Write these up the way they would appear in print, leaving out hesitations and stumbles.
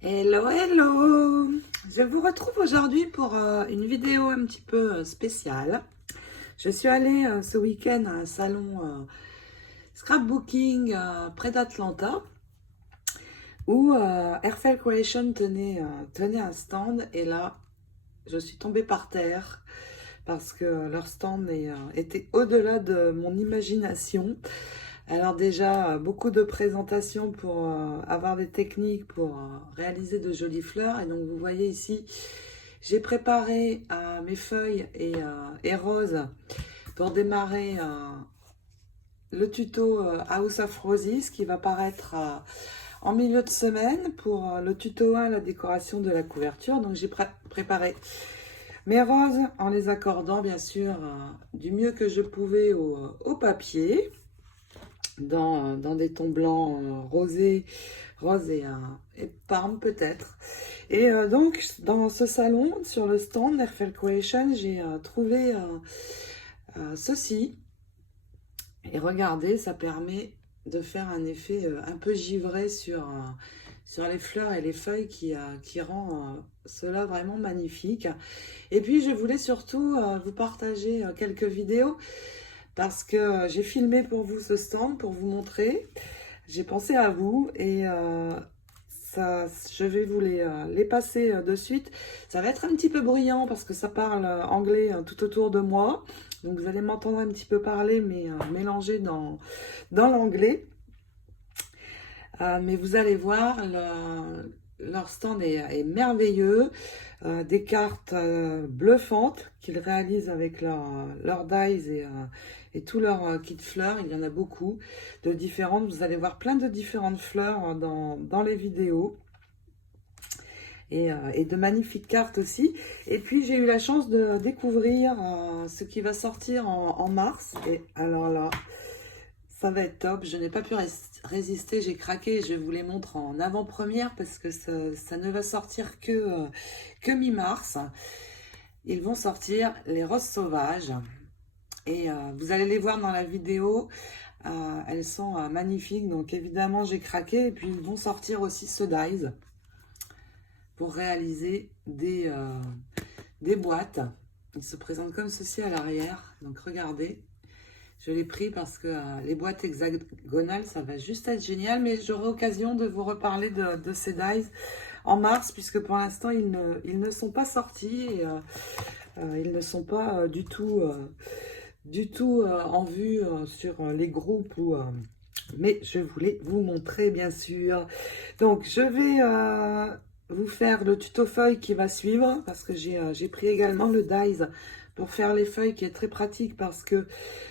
Hello, hello! Je vous retrouve aujourd'hui pour une vidéo un petit peu spéciale. Je suis allée ce week-end à un salon scrapbooking près d'Atlanta où Airfel Creation tenait un stand et là, je suis tombée par terre parce que leur stand était au-delà de mon imagination. Alors déjà, beaucoup de présentations pour avoir des techniques pour réaliser de jolies fleurs. Et donc vous voyez ici, j'ai préparé mes feuilles et roses pour démarrer le tuto House of Roses qui va paraître en milieu de semaine pour le tuto 1, la décoration de la couverture. Donc j'ai préparé mes roses en les accordant bien sûr du mieux que je pouvais au papier. Dans des tons blancs roses et parme peut-être. Et donc dans ce salon, sur le stand Airfel Creation, j'ai trouvé ceci. Et regardez, ça permet de faire un effet un peu givré sur les fleurs et les feuilles qui rend cela vraiment magnifique. Et puis je voulais surtout vous partager quelques vidéos parce que j'ai filmé pour vous ce stand pour vous montrer. J'ai pensé à vous et je vais vous les passer de suite. Ça va être un petit peu bruyant parce que ça parle anglais tout autour de moi. Donc vous allez m'entendre un petit peu parler mais mélangé dans l'anglais. Mais vous allez voir, leur stand est merveilleux. Des cartes bluffantes qu'ils réalisent avec leurs dies et tout leur kit fleurs. Il y en a beaucoup de différentes. Vous allez voir plein de différentes fleurs dans les vidéos. Et de magnifiques cartes aussi. Et puis j'ai eu la chance de découvrir ce qui va sortir en mars. Et alors là, ça va être top. Je n'ai pas pu résister, j'ai craqué. Je vous les montre en avant-première parce que ça ne va sortir que mi-mars. Ils vont sortir les roses sauvages. Et vous allez les voir dans la vidéo. Elles sont magnifiques. Donc évidemment, j'ai craqué. Et puis ils vont sortir aussi ce dies pour réaliser des boîtes. Ils se présentent comme ceci à l'arrière. Donc regardez. Je l'ai pris parce que les boîtes hexagonales, ça va juste être génial. Mais j'aurai l'occasion de vous reparler de ces dies en mars, puisque pour l'instant, ils ne sont pas sortis. Et ils ne sont pas du tout en vue sur les groupes. Mais je voulais vous montrer, bien sûr. Donc, je vais vous faire le tuto feuille qui va suivre, parce que j'ai pris également le dies pour faire les feuilles, qui est très pratique parce que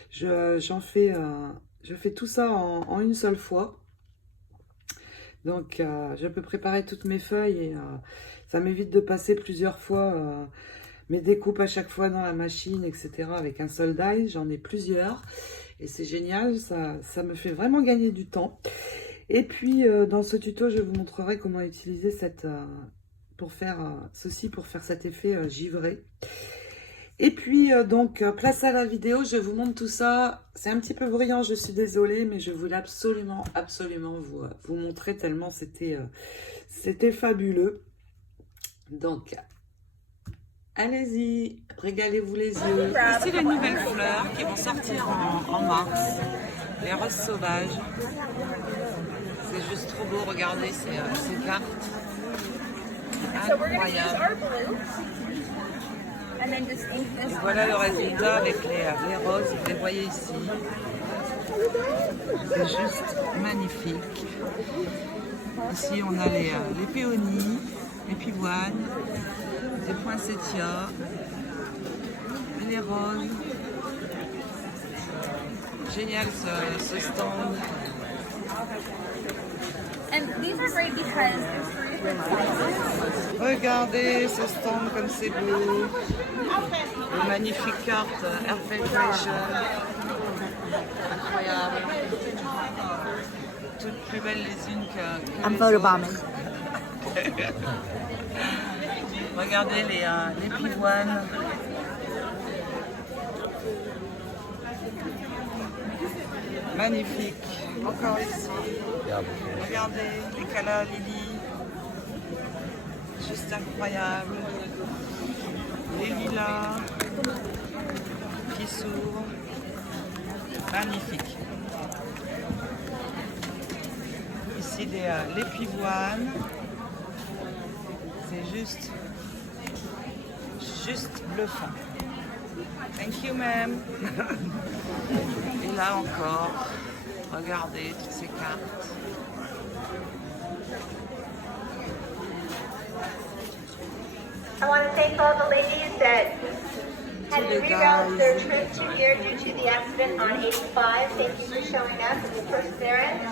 je fais tout ça en une seule fois. Donc je peux préparer toutes mes feuilles et ça m'évite de passer plusieurs fois mes découpes à chaque fois dans la machine, etc. Avec un seul die, j'en ai plusieurs et c'est génial, ça me fait vraiment gagner du temps. Et puis dans ce tuto, je vous montrerai comment utiliser pour faire cet effet givré. Et puis donc place à la vidéo, je vous montre tout ça. C'est un petit peu bruyant, je suis désolée, mais je voulais absolument vous montrer tellement c'était fabuleux. Donc allez-y, régalez-vous les yeux. Voici les nouvelles fleurs qui vont sortir en mars, les roses sauvages. C'est juste trop beau, regardez ces cartes. Incroyable. Et voilà le résultat avec les roses, vous les voyez ici. C'est juste magnifique. Ici on a les péonies, les pivoines, les poinsettias, et les roses. Génial ce stand. And these are great because there's 3 different sizes. Regardez ce stand comme c'est beau. Les magnifiques cartes Airfel Creation. Incroyable. Toutes plus belles les unes que I'm les photobombing. autres. Regardez les pivoines. Magnifique. Encore ici. Regardez les cala lily. incroyable. Les lilas qui s'ouvrent. Magnifique. Ici les pivoines. C'est juste bluffant. Thank you, ma'am. Et là encore, regardez toutes ces cartes. I want to thank all the ladies that had to reroute their trip to here due to the accident on 85. Thank you for showing up and your perseverance.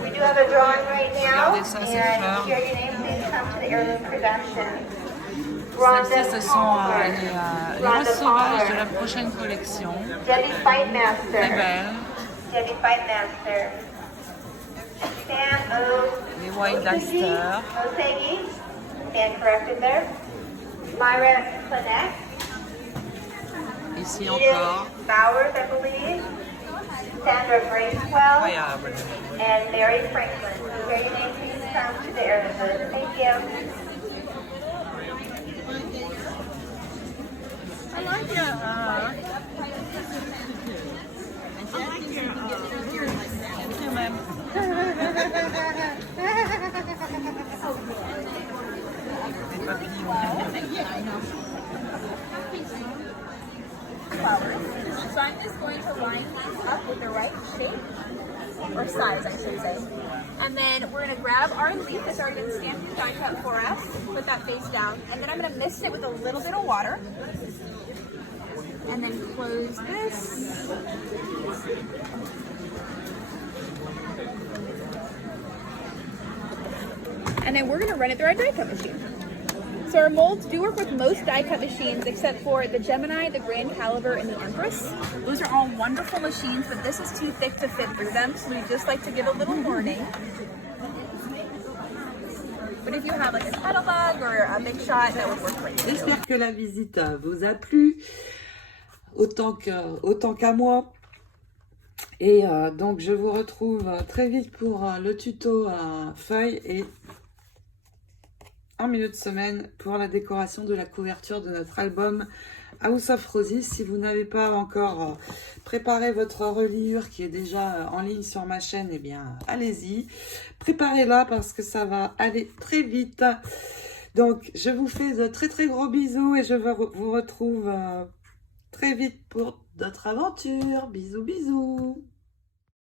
We do have a drawing right now, Regardez ça, c'est and fleurs. share your name. Please come to the heirloom production. Celles-ci, ce sont les roses sauvages de la prochaine collection. Debbie Très Fightmaster. belles. Debbie Fightmaster. Sam O. Les White Duster. Osegi. Stand corrected there. Myra Clinek. Ici Edith encore. Bowers, I believe. Sandra Bracewell. Incroyable. And Mary Franklin. So your name, please come to the heirloom. Thank you. I like it. Thank you, ma'am. Des papillons. Flowers. So I'm just going to line these up with the right shape, or size, I should say. And then we're going to grab our leaf that's already been stamped and die cut for us, put that face down, and then I'm going to mist it with a little bit of water. And then close this. And then we're going to run it through our die cut machine. So our molds do work with most die cut machines except for the Gemini, the Grand Caliber, and the Empress. Those are all wonderful machines, but this is too thick to fit through them, so we just like to give a little warning. But if you have like a pedal bug or a big shot, that would work great. J'espère que la visite vous a plu autant qu'à moi. Et donc je vous retrouve très vite pour le tuto feuille et en milieu de semaine pour la décoration de la couverture de notre album House of Roses. Si vous n'avez pas encore préparé votre reliure qui est déjà en ligne sur ma chaîne, eh bien allez-y, préparez-la parce que ça va aller très vite. Donc je vous fais de très très gros bisous et je vous retrouve très vite pour d'autres aventures. Bisous bisous.